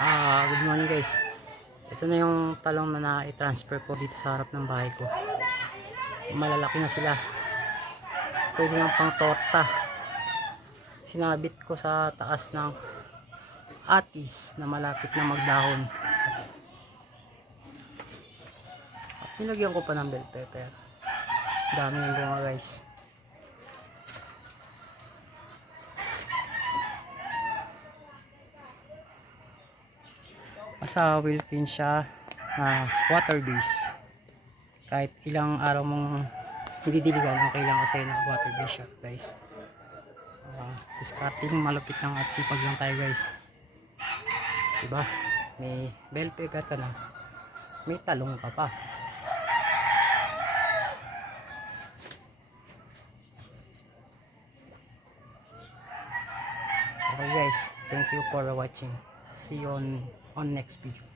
Good morning guys. Ito na yung talong na na-transfer ko dito sa harap ng bahay ko. Malalaki na sila. Pwede yung pang torta. Sinabit ko sa taas ng atis na malapit na magdahon. At nilagyan ko pa ng bell pepper. Dami yung bunga guys. Sa Wilkin siya na water base. Kahit ilang araw mong hindi diligan, okay lang kasi na water base siya guys. Discarding malupit lang at sipag lang tayo guys. Diba? May bell pepper ka na, may talong ka pa. Okay guys, thank you for watching. See you on next video.